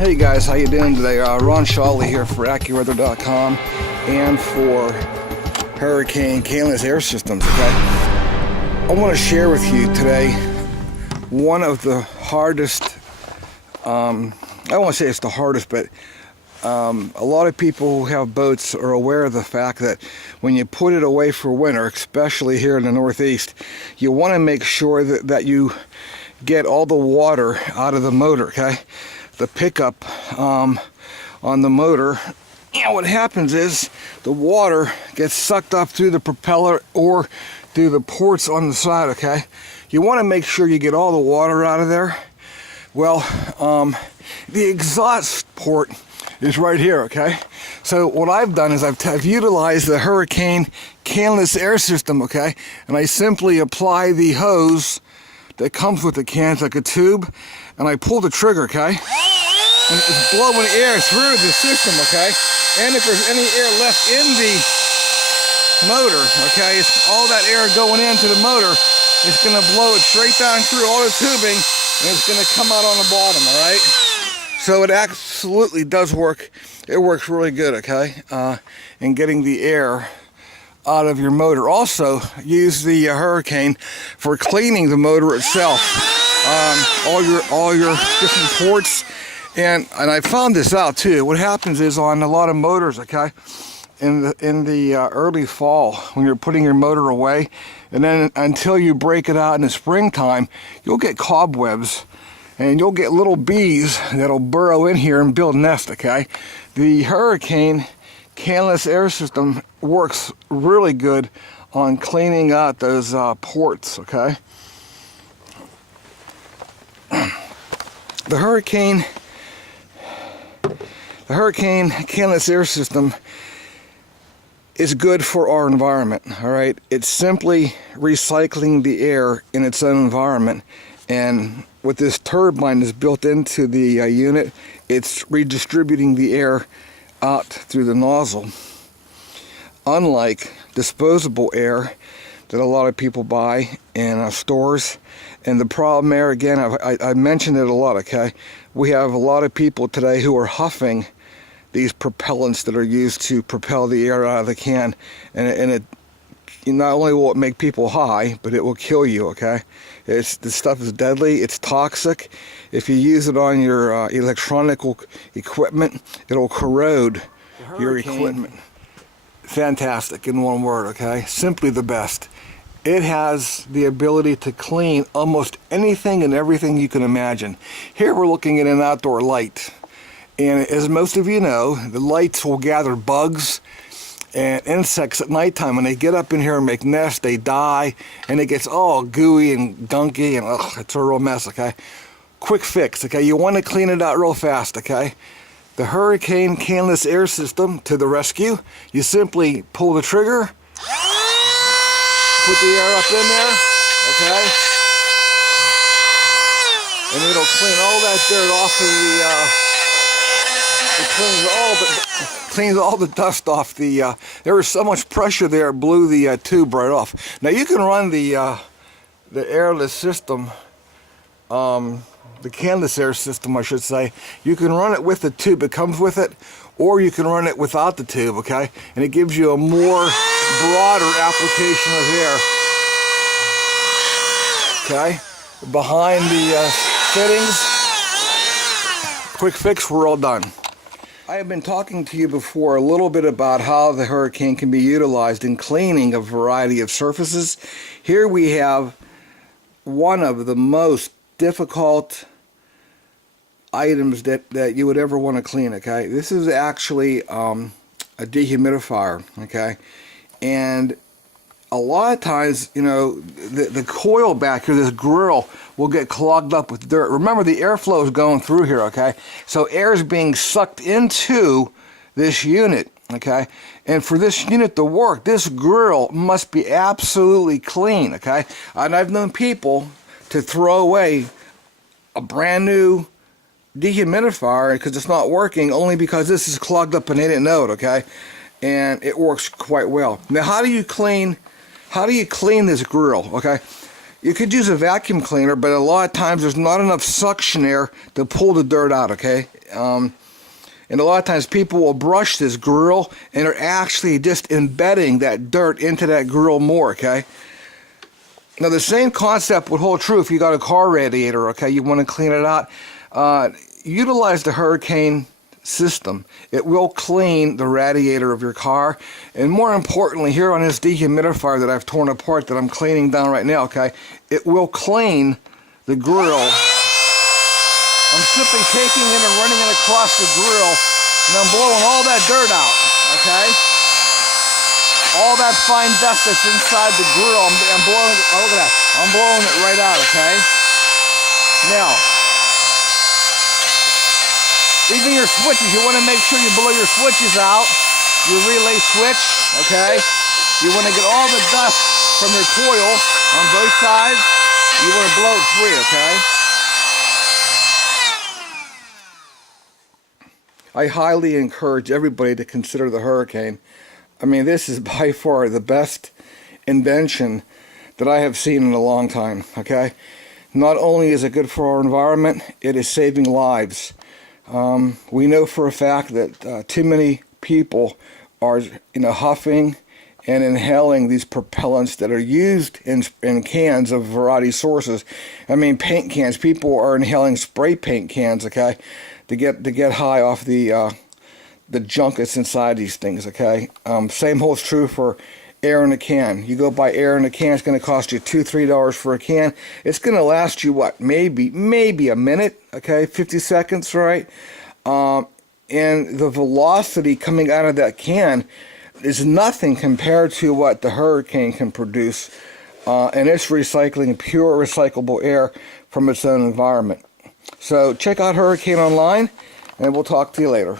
Hey guys, how you doing today? Ron Shawley here for AccuWeather.com and for Hurrican Canlees Air Systems. Okay, I want to share with you today one of the hardest. I don't want to say it's the hardest, but a lot of people who have boats are aware of the fact that when you put it away for winter, especially here in the Northeast, you want to make sure that you get all the water out of the motor. Okay. The pickup on the motor, what happens is the water gets sucked up through the propeller or through the ports on the side. Okay, you want to make sure you get all the water out of there. Well, the exhaust port is right here. Okay, so what I've done is I've utilized the Hurrican Canlees Air System. Okay, and I simply apply the hose that comes with the can, like a tube, and I pull the trigger. Okay, and it's blowing air through the system. Okay, and if there's any air left in the motor, okay, it's all that air going into the motor. It's going to blow it straight down through all the tubing, and it's going to come out on the bottom. All right, so it absolutely does work. It works really good. Okay, in getting the air out of your motor. Also, use the Hurricane for cleaning the motor itself. All your different ports, and I found this out too. What happens is on a lot of motors, okay, in the early fall when you're putting your motor away, and then until you break it out in the springtime, you'll get cobwebs, and you'll get little bees that'll burrow in here and build nests. Okay, the Hurricane Canlees Air System works really good on cleaning out those ports. Okay, the Hurricane Canlees Air System is good for our environment. All right, it's simply recycling the air in its own environment, and with this turbine that's built into the unit, it's redistributing the air out through the nozzle, unlike disposable air that a lot of people buy in stores. And the problem there, again, I mentioned it a lot. Okay, we have a lot of people today who are huffing these propellants that are used to propel the air out of the can, and it not only will it make people high, but it will kill you. Okay, this stuff is deadly. It's toxic. If you use it on your electronic equipment, it'll corrode your equipment. Fantastic, in one word. Okay, simply the best. It has the ability to clean almost anything and everything you can imagine. Here we're looking at an outdoor light, and as most of you know, the lights will gather bugs and insects at nighttime. When they get up in here and make nests, they die, and it gets all gooey and gunky, and it's a real mess. Okay, quick fix. Okay, you want to clean it out real fast. Okay, the Hurricane Canlees Air System to the rescue. You simply pull the trigger, put the air up in there, okay, and it'll clean all that dirt off of it cleans all the dust off the, there was so much pressure there, it blew the tube right off. Now you can run the airless system, the Canlees Air System, I should say. You can run it with the tube that comes with it, or you can run it without the tube. Okay, and it gives you a more broader application of air. Okay, behind the fittings. Quick fix, we're all done. I have been talking to you before a little bit about how the Hurricane can be utilized in cleaning a variety of surfaces. Here we have one of the most difficult items that you would ever want to clean. Okay, this is actually a dehumidifier. Okay, and a lot of times, you know, the coil back here, this grill, will get clogged up with dirt. Remember, the airflow is going through here. Okay, so air is being sucked into this unit. Okay, and for this unit to work, this grill must be absolutely clean. Okay, and I've known people to throw away a brand new dehumidifier because it's not working, only because this is clogged up and they didn't know it. Okay, and it works quite well. Now, how do you clean this grill? Okay, You could use a vacuum cleaner, but a lot of times there's not enough suction air to pull the dirt out, okay? And a lot of times people will brush this grill and they're actually just embedding that dirt into that grill more, okay? Now the same concept would hold true if you got a car radiator, okay? You want to clean it out. Utilize the Hurricane system. It will clean the radiator of your car, and more importantly, here on this dehumidifier that I've torn apart that I'm cleaning down right now, okay, it will clean the grill. I'm simply taking it and running it across the grill, and I'm blowing all that dirt out, okay? All that fine dust that's inside the grill, I'm blowing it, oh, look at that, I'm blowing it right out, okay? Now, even your switches, you want to make sure you blow your switches out, your relay switch, okay? You want to get all the dust from your coil on both sides. You want to blow it free, okay? I highly encourage everybody to consider the Hurricane. I mean, this is by far the best invention that I have seen in a long time, okay? Not only is it good for our environment, it is saving lives. We know for a fact that too many people are, huffing and inhaling these propellants that are used in cans of a variety of sources. I mean, paint cans. People are inhaling spray paint cans, okay, to get high off the junk that's inside these things, okay. Same holds true for air in a can. You go buy air in a can, it's going to cost you $2-3 for a can. It's going to last you what, maybe a minute, okay, 50 seconds, right? And the velocity coming out of that can is nothing compared to what the Hurricane can produce, and it's recycling pure recyclable air from its own environment. So check out Hurricane online, and we'll talk to you later.